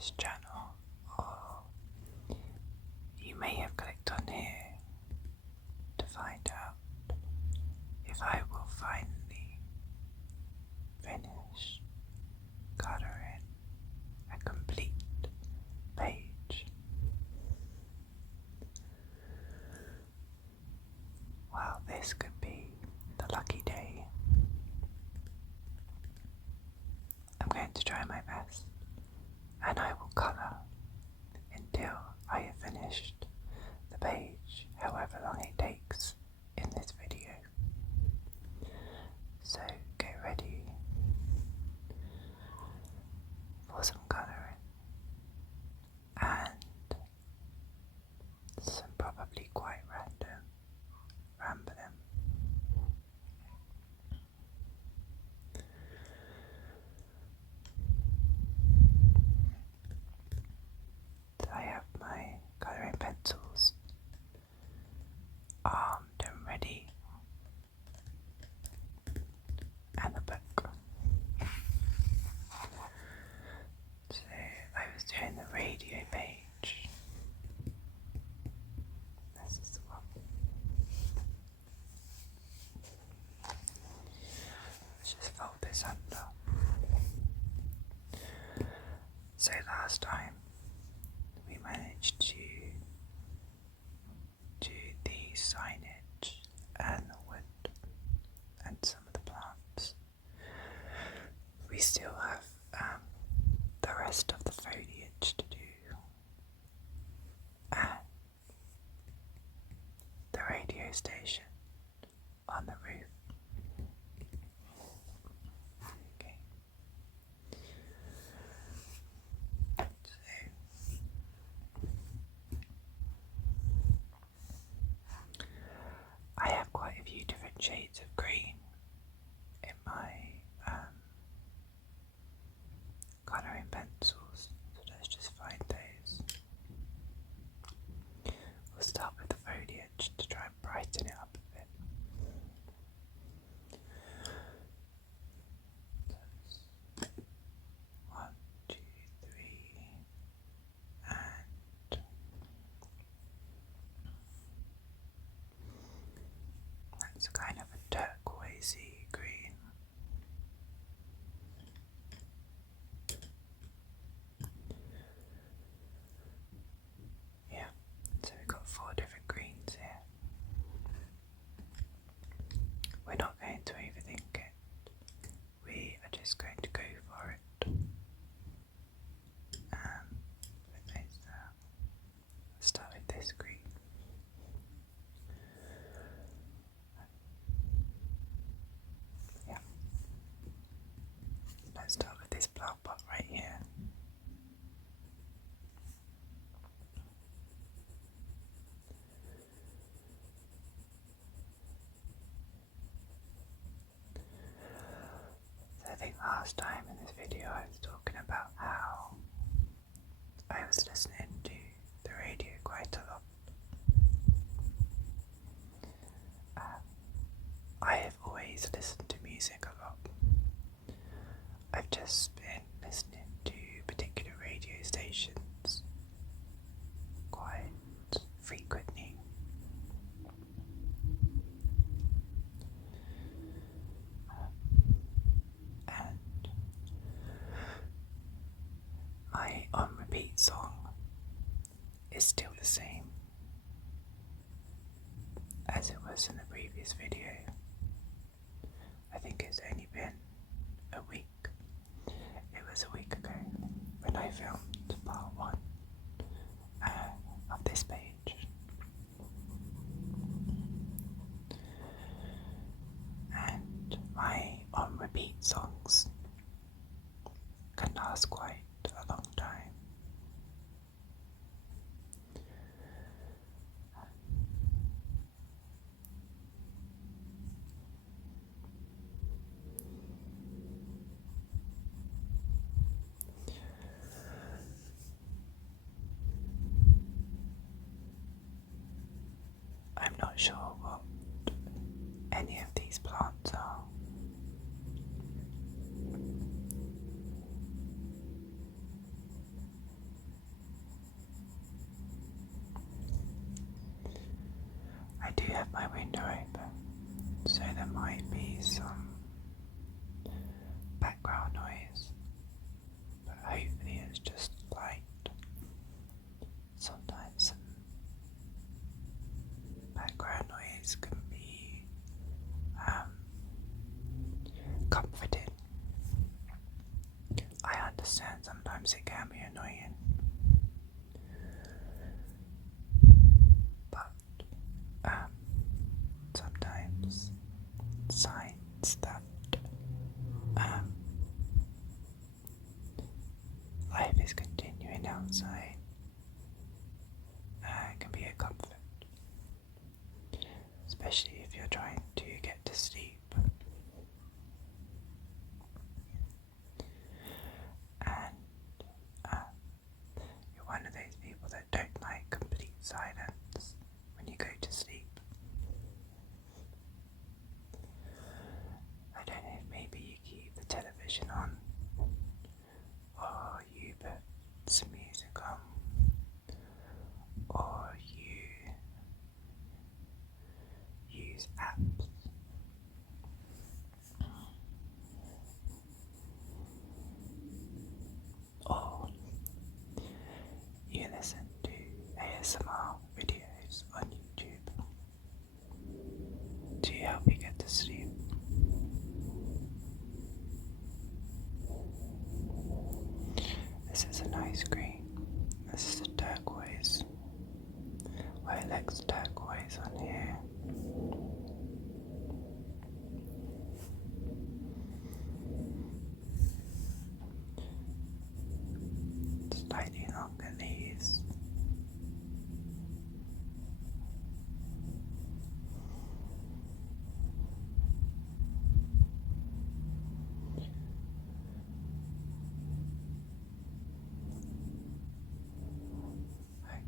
this channel, or you may have clicked on here to find out if I will finally finish colouring a complete page. Well, this could be the lucky day. I'm going to try my best, and I will colour until I have finished the page, however long it takes in this video. So get ready for some colouring and some probably quite random rambling. So I have my colouring pencils armed and ready, and a book. So I was doing the radio page. This is the one. Let's just fold this under. So last time we managed to do the signage and the wood and some of the plants. We still have the rest of the foliage to do, and the radio station on the roof. Okay. I have quite a few different shades of green in my colouring pencils, so let's just find those. We'll start with the foliage to try and brighten it up a bit. So 1, 2, 3, and that's a kind of a turquoisey green. Yeah, so we've got 4 different greens here. We're not going to overthink it. We are just going to go for it. With those there. Let's start with this green. Yeah. Let's start with this plant pot right here. So I think last time in this video I was talking about how I was listening to the radio quite a lot. I have always listened to music a lot. I've just been listening to particular radio stations quite frequently. And my on repeat song is still the same as it was in the previous video. I think it's only been a week. It was a week ago when I filmed part 1 of this page. And my on repeat songs can last quite a long time. I'm not sure what any of these plants are. my window open, so there might be some background noise, but hopefully it's just light. Sometimes some background noise can be comforting. I understand sometimes it can be annoying, but sometimes signs that life is continuing outside can be a comfort, especially if you're trying to get to sleep. And you're one of those people that don't like complete silence when you go to sleep. I don't know if maybe you keep the television on, or you put some music on, or you use apps. Or you listen to ASMR videos on YouTube to help you get to sleep. This is a nice green. This is a turquoise. Well, it looks turquoise on here. Slightly longer leaves.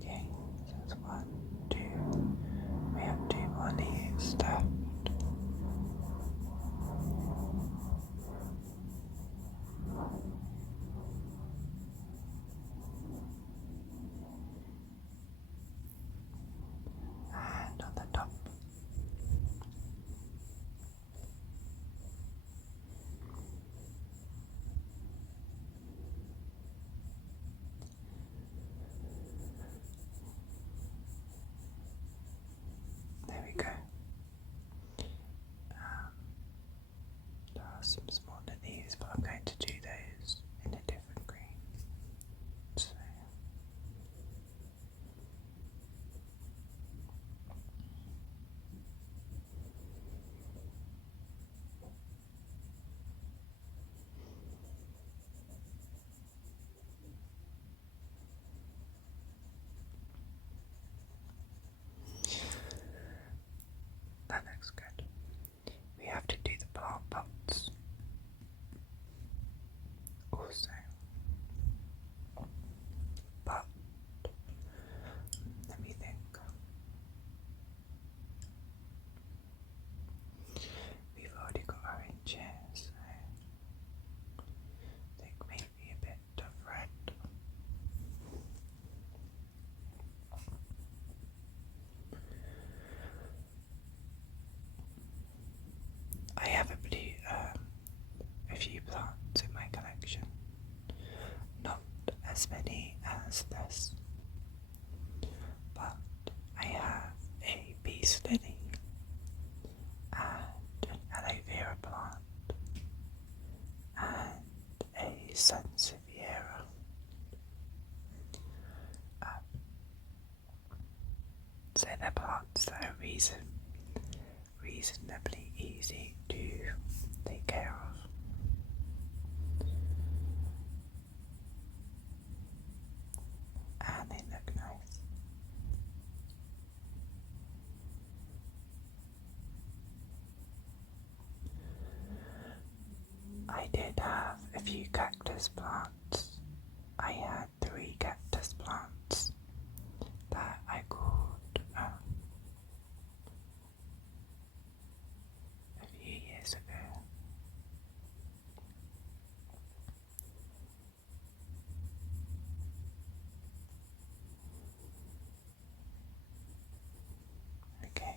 Okay, so that's 1, 2. We have 2 more leaves left. And on the top. There we go. There are some smaller leaves, but I'm going to do those in a different green. So that looks good. We have to do the plant pots also. But let me think. We've already got orange here, so I think maybe a bit of red. I have a few plants in my collection, not as many as this, but I have a peace lily and an aloe vera plant and a sansevieria. So they're plants that are reasonably easy to take care of. And they look nice. I did have a few cactus plants. I had 3 cactus plants that I called a few years ago. Okay,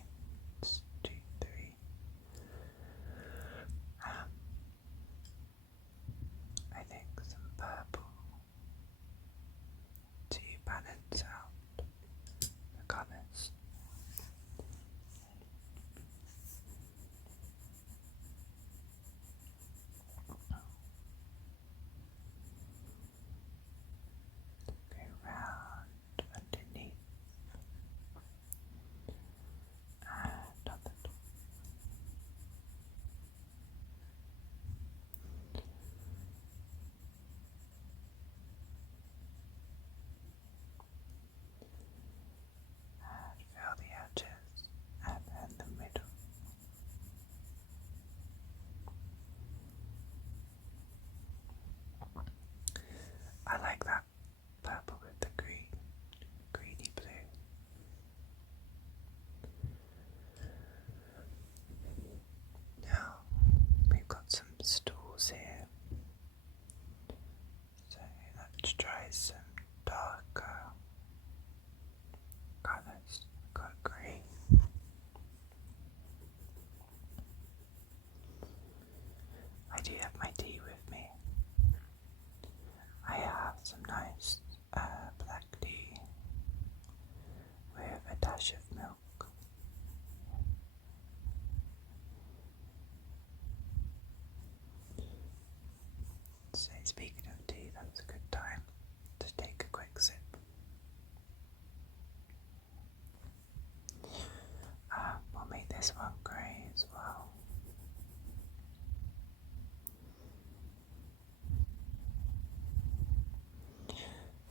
now's a good time to take a quick sip. We'll make this one grey as well.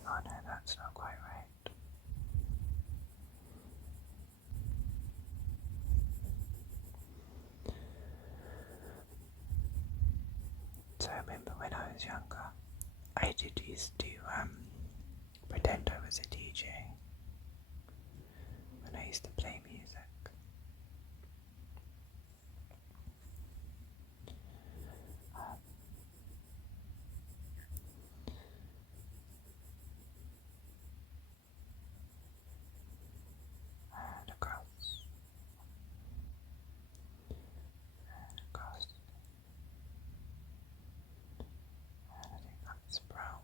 Oh no, that's not quite right. So I remember when I was younger, I did used to pretend I was a DJ when I used to play music. And across, and across, and I think that's brown.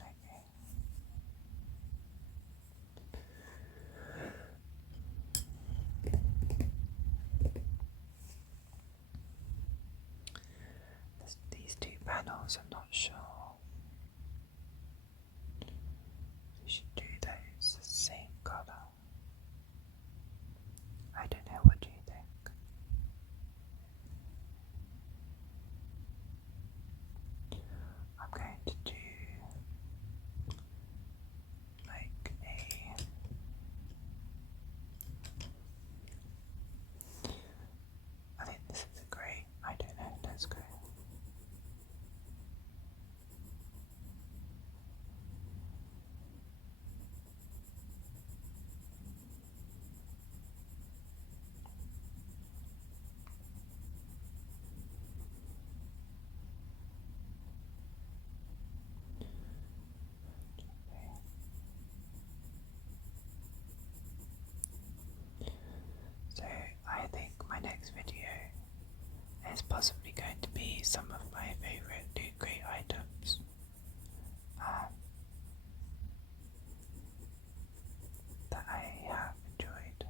Okay. These two panels, I'm not sure. We should do those the same colour. I don't know, what do you think? I'm going to do like I think this is a grey. I don't know, let's go. So I think my next video is possibly going to be some of my favourite loot crate items. That I have enjoyed.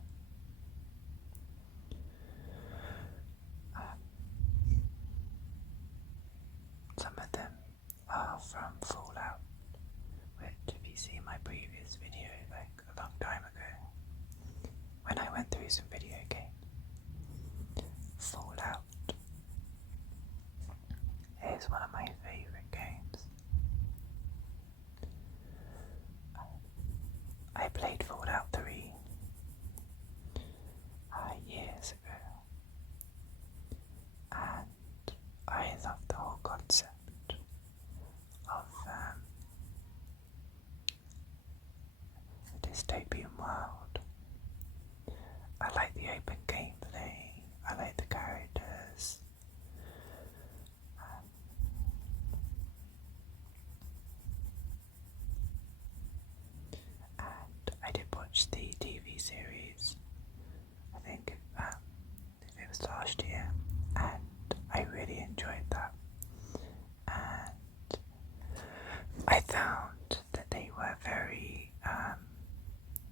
Some of them are from Fallout, which if you see my previous video like a long time ago, when I went through some video games, Fallout is one of my favourite games. I played Fallout 3 years ago, and I love the whole concept of a dystopian world. I like the open gameplay, I like the characters, and I did watch the TV series, I think it was last year, and I really enjoyed that, and I found that they were very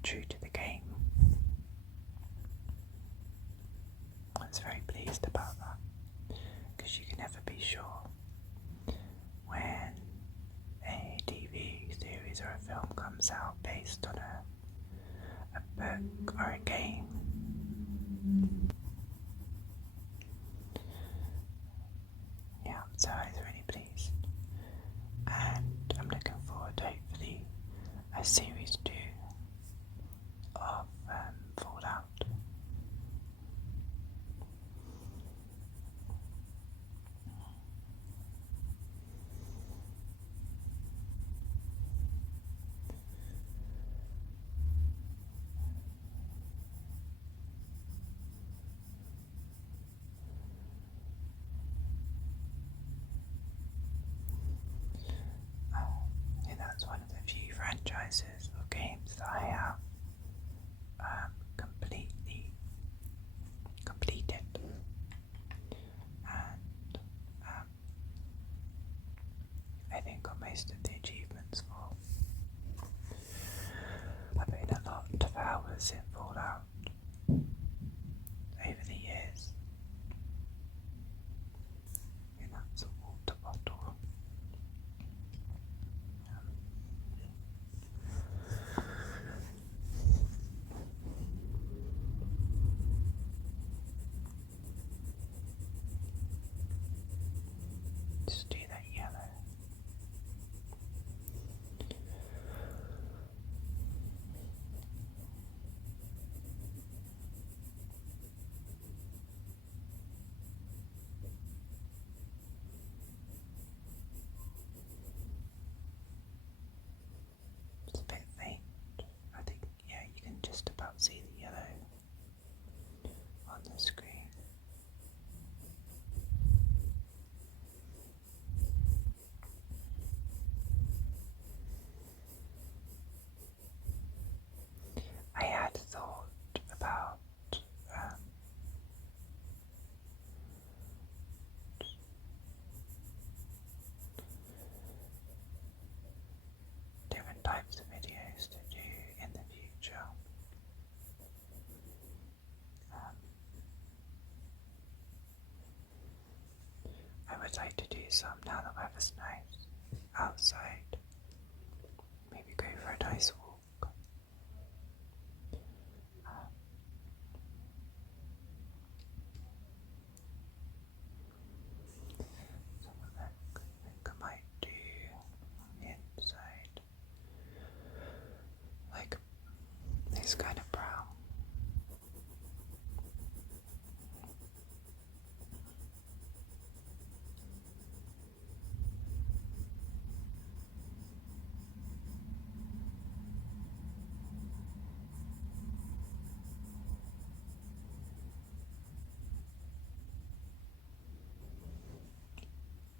true to the game. I was very pleased about that, because you can never be sure when a TV series or a film comes out based on a book or a game. Yeah, so I was really pleased, and I'm looking forward to hopefully a series 2 of Fallout. And that's one of the few franchises or games that I have completely completed, and I think got most of the achievements for. I put in a lot of hours in Fallout over the years. can't see the yellow on the screen. I had thought about different types of videos to do in the future. I would like to do some now the weather's nice outside. Maybe go for a nice walk. Something that I think I might do on the inside. Like this kind of brown.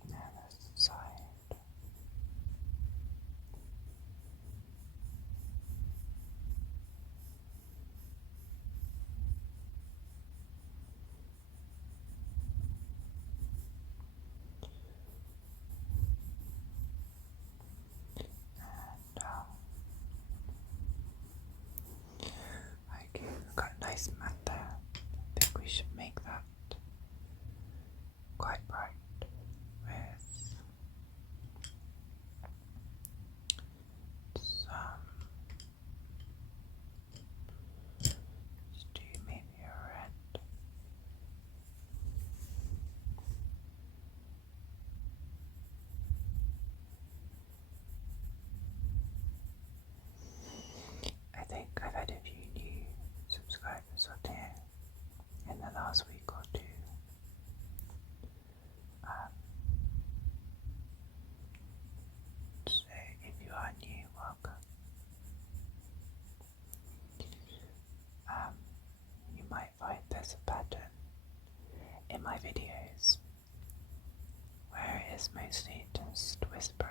And this side. Okay, we've got a nice mat there. I think we should make that quite bright with some, let's do maybe a red. I think I've had a few new subscribers on here in the last week or two. So if you are new, welcome. You might find there's a pattern in my videos where it is mostly just whispering.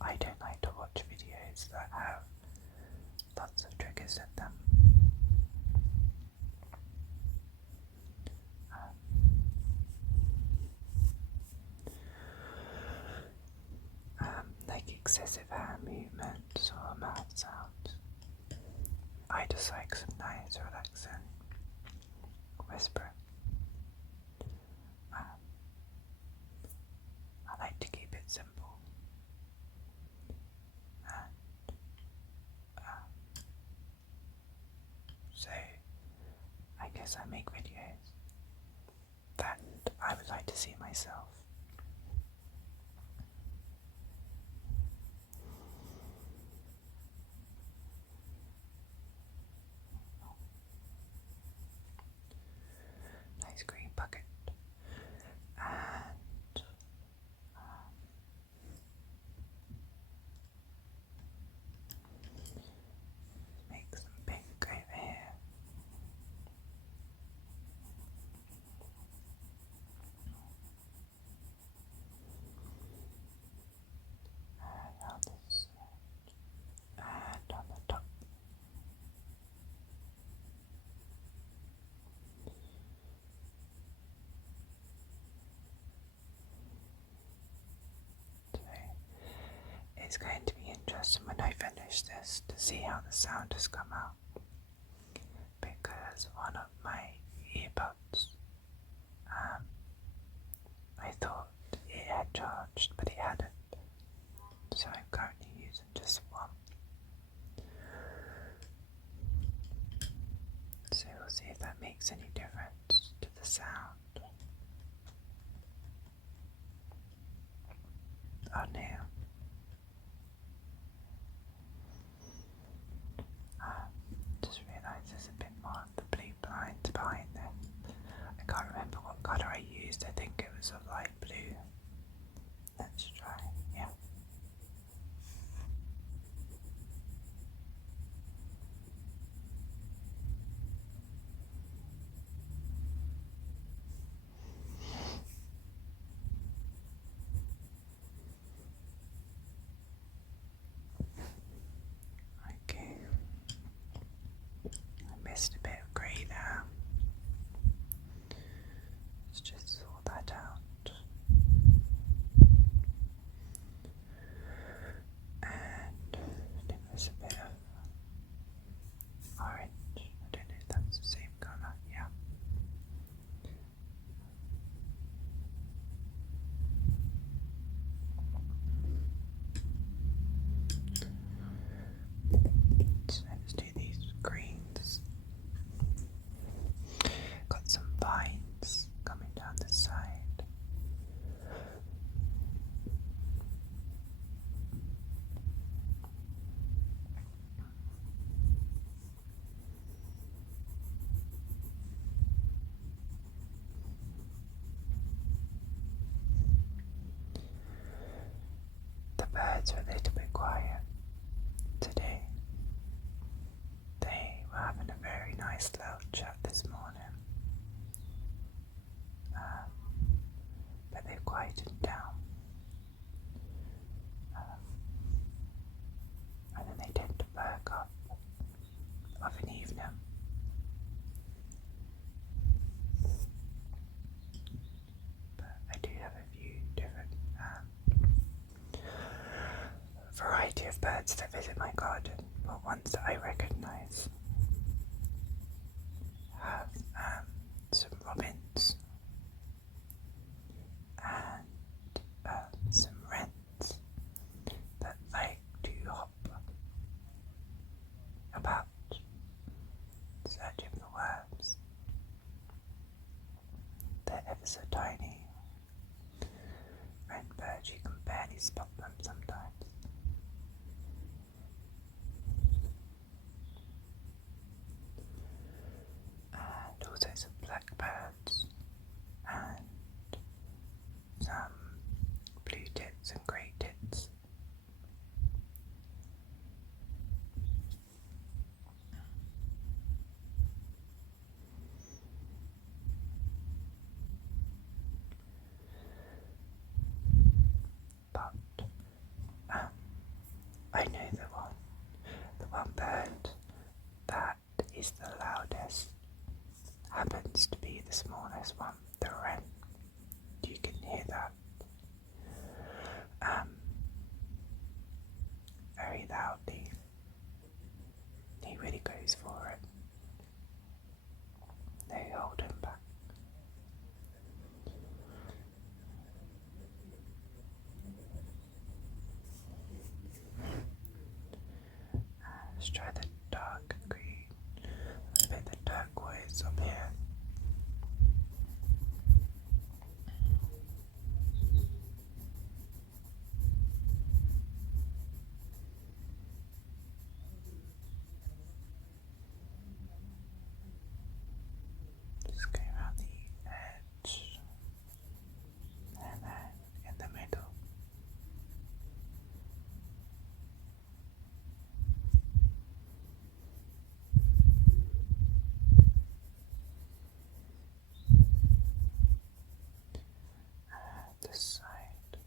I don't like to watch videos that have lots of triggers in them. Like excessive hand movements or mouth sounds. I just like some nice relaxing whispering. I like to keep it simple. So I guess I make videos that I would like to see myself. Nice green bucket. And make some pink over here. And on this side. And on the top. So it's going to be interesting when I finish this to see how the sound has come out. Because one of my earbuds, I thought it had charged, but it hadn't. So I'm currently using just one. So we'll see if that makes any difference to the sound. Oh no. Just realised there's a bit more of the blue blinds behind there. I can't remember what colour I used. I think it was a light blue. Let's try, yeah. missed a bit of grey there. Let's just sort that out. And I think there's a bit of orange. I don't know if that's the same colour. Yeah. So let's do these greens. Got some vines coming down the side. The birds are a little bit quiet today. They were having a very nice loud chat this morning. But they've quietened down. And then they tend to perk up of an evening. But I do have a few different variety of birds that visit my garden, but ones that I recognise have some robins and some wrens that like to hop about searching for worms. They're ever so tiny. Wren birds, you can barely spot them sometimes. And also some blackbirds and some blue tits and grey tits. But I know the one bird that is the loudest happens to be the smallest one, the wren. You can hear that very loudly. He really goes for it. They hold him back. Let's try the dark green, a bit the turquoise up here. Just go around the edge and then in the middle. This side.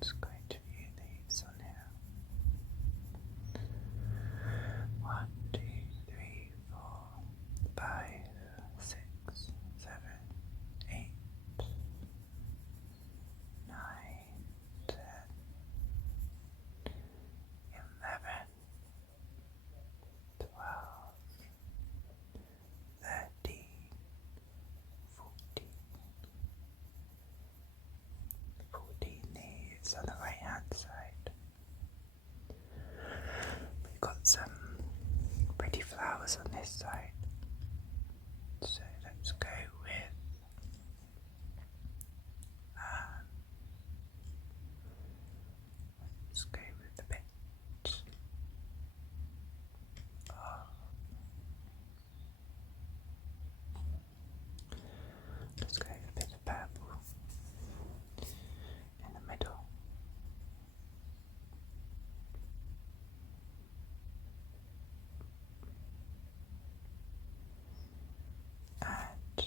Just going to view these on here. 1, 2, 3, 4, 5, 6, 7, 8, 9, 10, 11, 12, 13, 14. 14 leaves on the right hand side. We've got some pretty flowers on this side. So let's go with the bit let's go with a bit of purple in the middle. And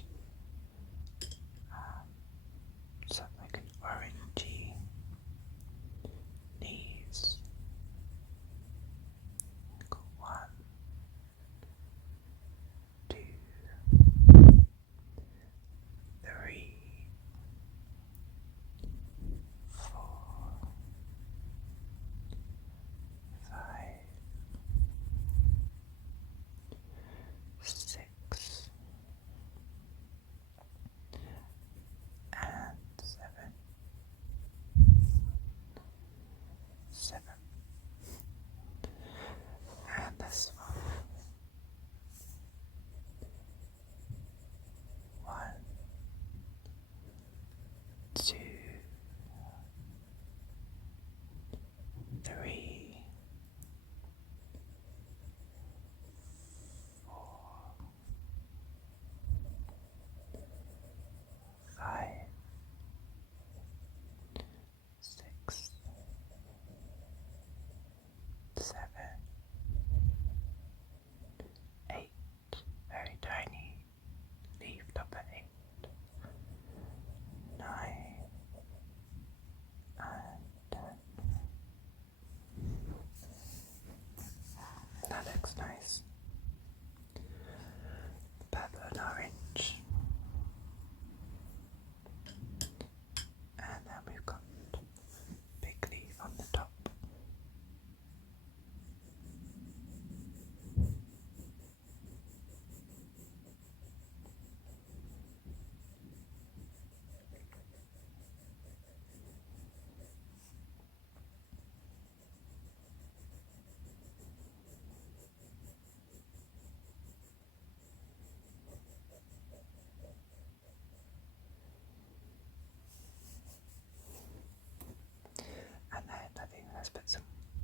put some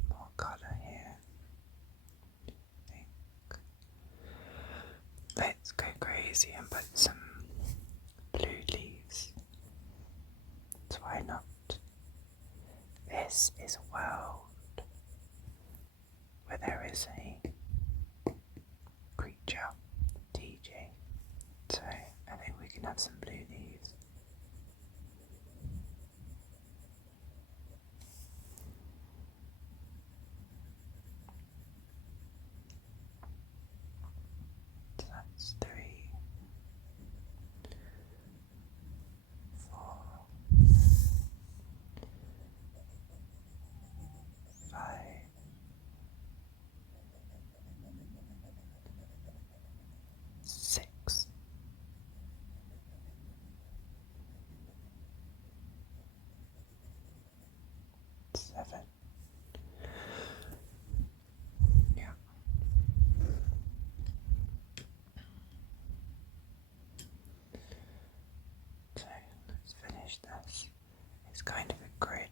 more colour here. I think. Let's go crazy and put some blue leaves. So why not? This is a world where there is a creature, DJ. So I think we can have some blue leaves. So that's 3, 4, 5, 6, 7. Yeah. So let's finish this. It's kind of a grid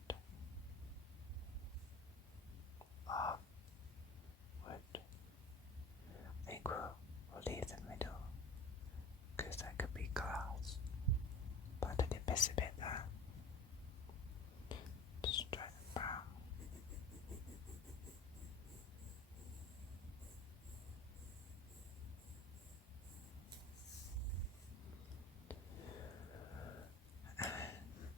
of wood. I think we'll leave the middle because that could be glass. But I did miss a bit there. Just try the brown. And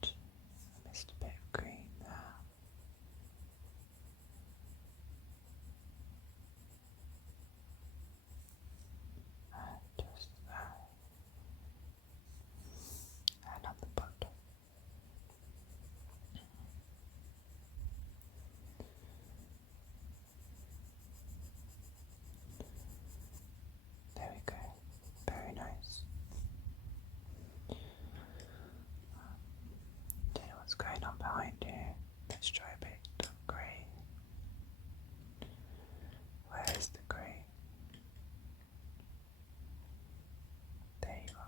I missed a bit of green there. And just there. And on the bottom. There we go. Very nice. Don't know what's going on behind here. Let's try a bit of grey. Where's the grey? There you are.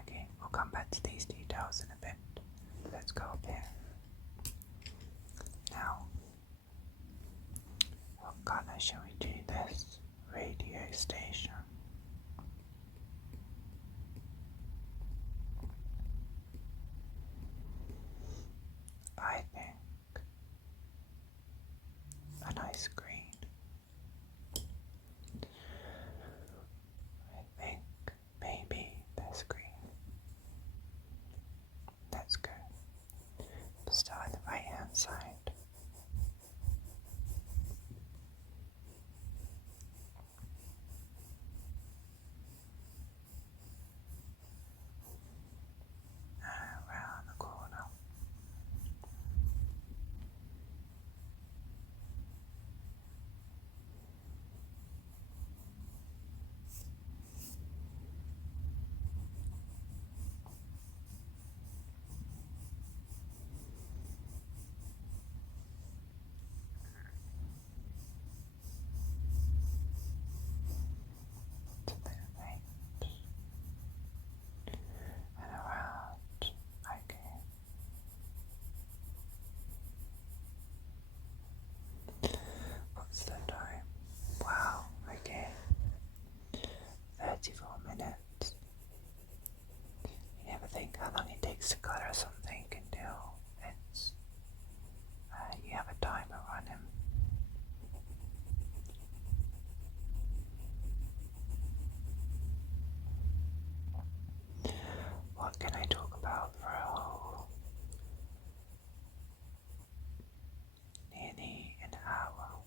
Okay, we'll come back to these details in a bit. Let's go up here. Now, what colour shall we do this radio station? I think a nice green. I think maybe this green. Let's go. Start on the right hand side. Around the corner. To the right. And around. Okay. What's the time? Wow, okay. 34 minutes. You never think how long it takes to colour something until it's you have a timer running. What can I talk about for a whole nearly an hour?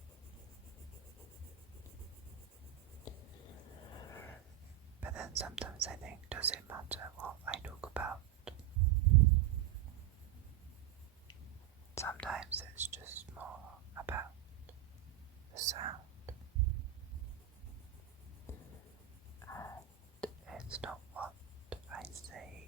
But then sometimes I think, does it matter what I talk about? Sometimes it's just more about the sound. And it's not what I say,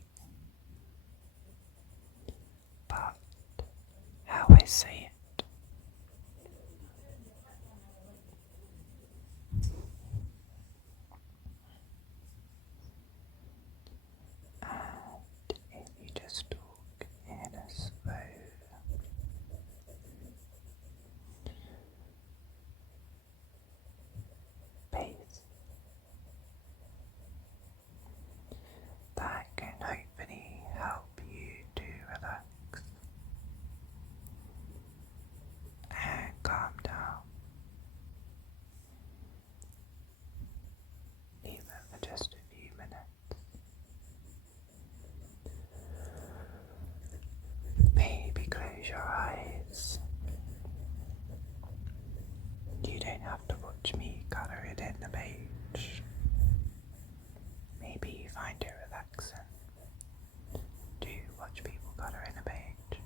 watch me colour it in the page. Maybe you find it relaxing. Do you watch people colour in a page?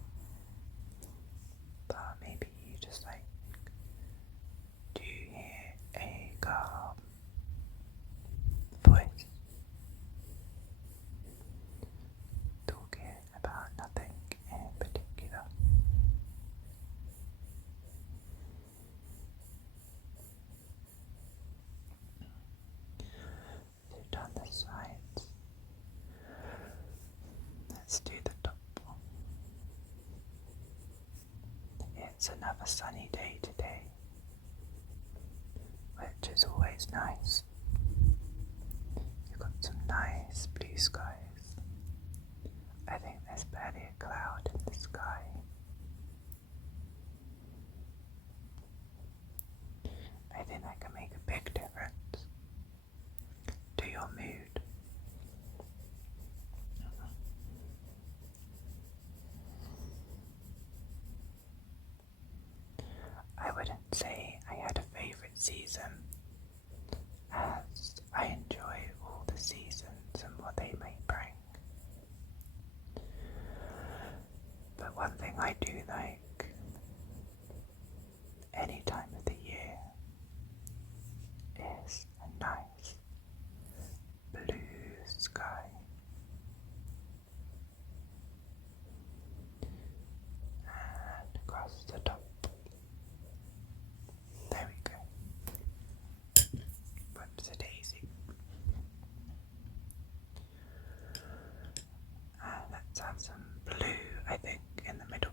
But maybe you just like, do you hear a calm voice talking about nothing in particular? So down the sides, let's do the top. It's another sunny day today, which is always nice. You've got some nice blue skies. I think there's barely a cloud in the sky. I think that can make a big difference to your mood. I wouldn't say I had a favourite season, as I enjoy all the seasons and what they may bring. But one thing I do like any time of the year is a nice blue sky. And across the top. There we go. Whoops a daisy. And let's have some blue, I think, in the middle.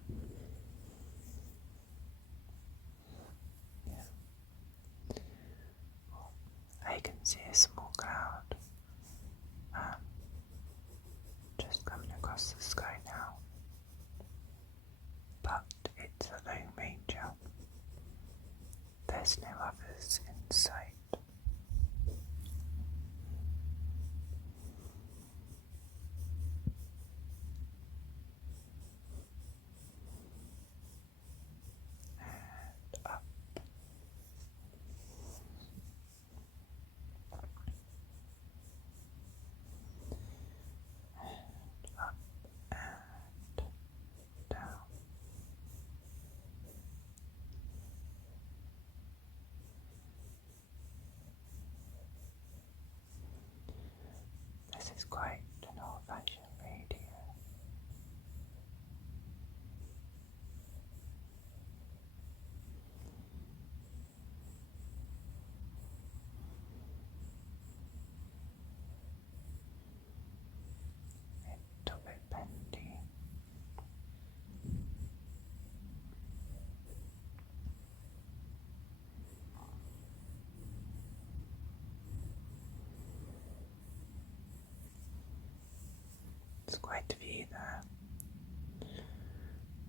Yeah. I can see a small cloud just coming across the sky now. But it's a Lone Ranger. There's no others in sight. And up. And up and down. This is quite an old-fashioned radio. It's a bit bendy. It's quite a few there.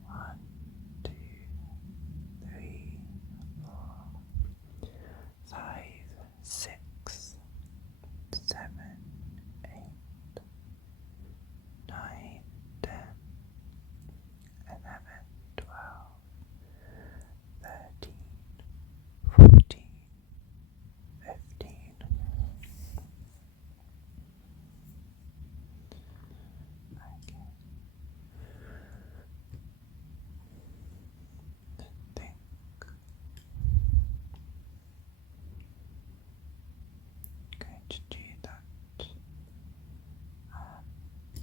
1, 2, 3, 4, 5, 6, 7, 8, 9, 10, 11, 12, 13, 14, 15. Okay. I think I'm going to do that.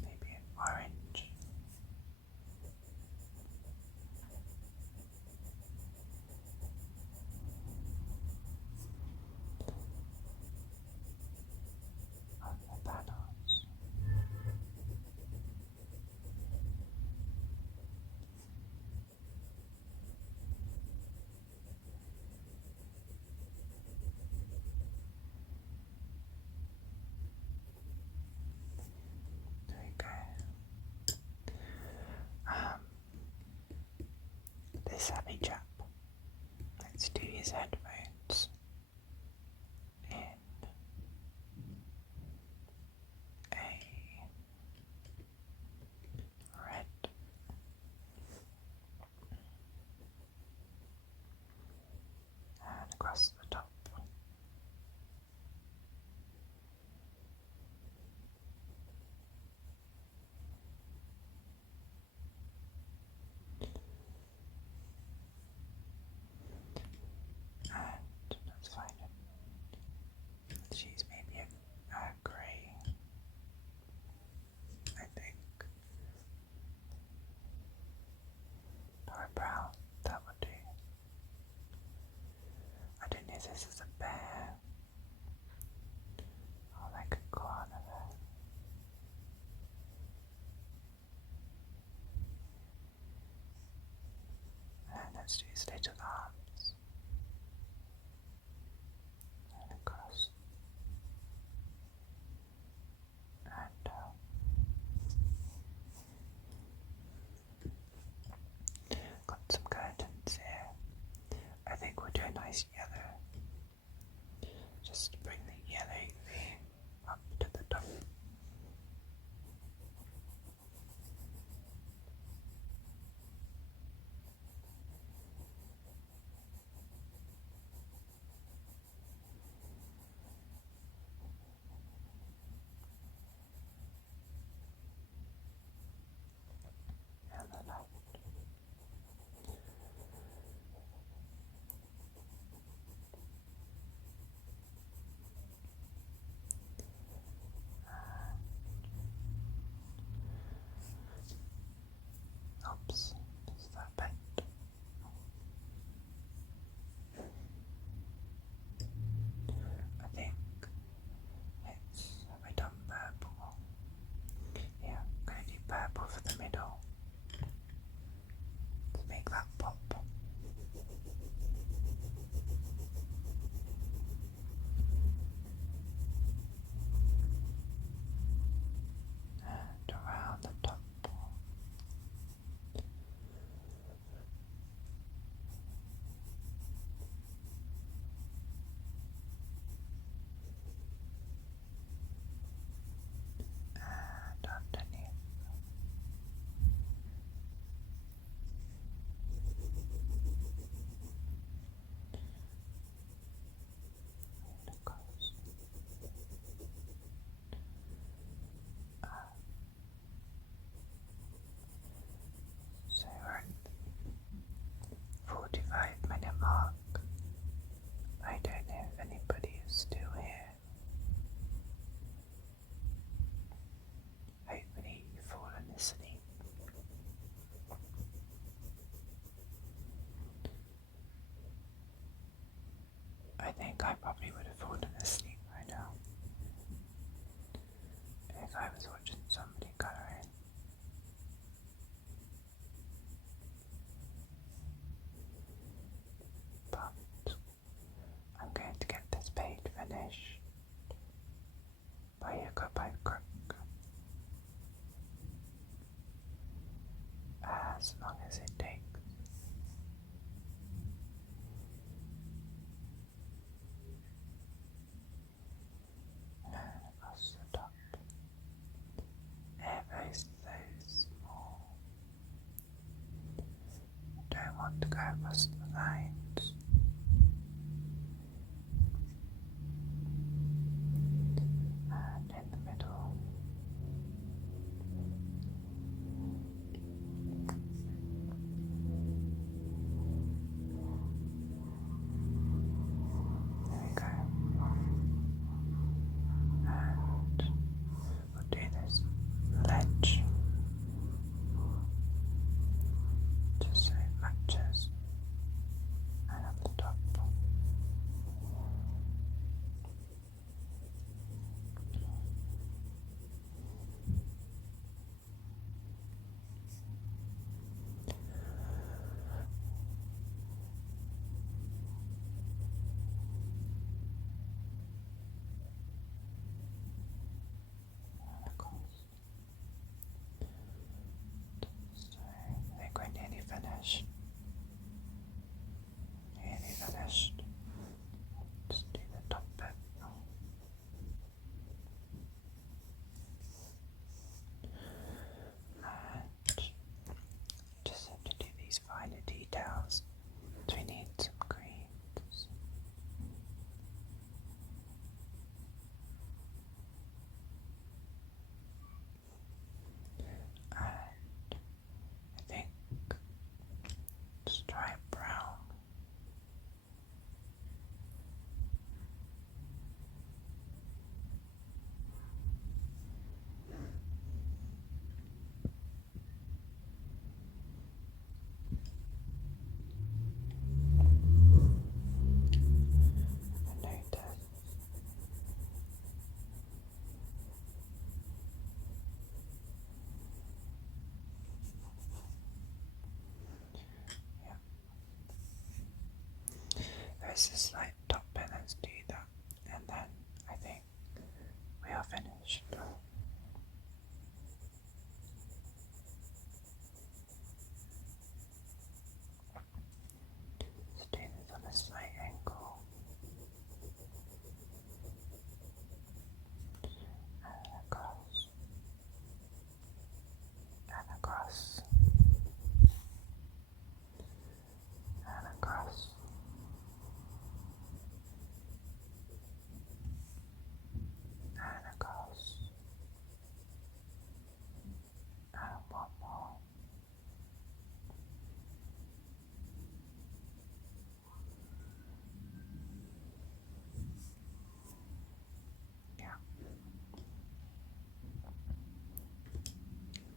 Maybe an orange. On the panels. There we go. This happy chap. Let's do his headphones in a red. And across the top. let's do his little arms and across and down. Got some curtains here. I think we'll do a nice yellow. Just to bring the yellow theme up to the top. And the light. Oops, is that bent? I think it's, have I done purple? Yeah, I'm going to do purple for the middle to make that pop. And around the top. And underneath. And across. So we're at 45-minute mark. I don't know if anybody is still here. Hopefully you've fallen asleep. I think I probably would have fallen asleep right now if I was watching somebody colouring. But I'm going to get this page finished by hook or by crook, as long as it takes. And across the top, ever so small. Don't want to go across the lines. And in the middle. There we go. And we'll do this ledge just so it matches. And at the top. And across. So I think we're nearly finished. press the slight top pen, let's do that, and then I think we are finished. Let's do this on a slight angle. And across. And across. And across. And across. And one more. Yeah.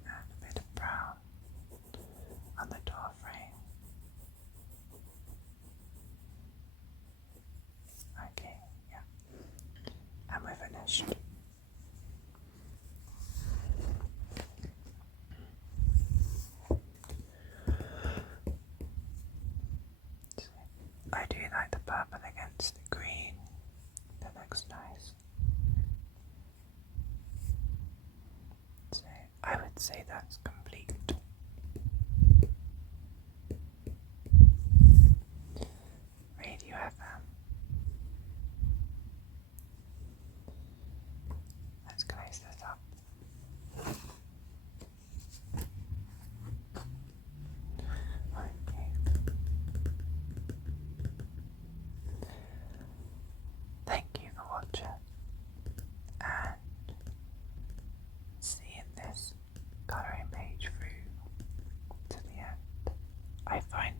And a bit of brown on the door frame. Okay, yeah. And we're finished. I do like the purple against the green. That looks nice. So I would say that's complete. Radio FM. Let's close this up. Okay. Thank you for watching and seeing this colouring page through to the end. I find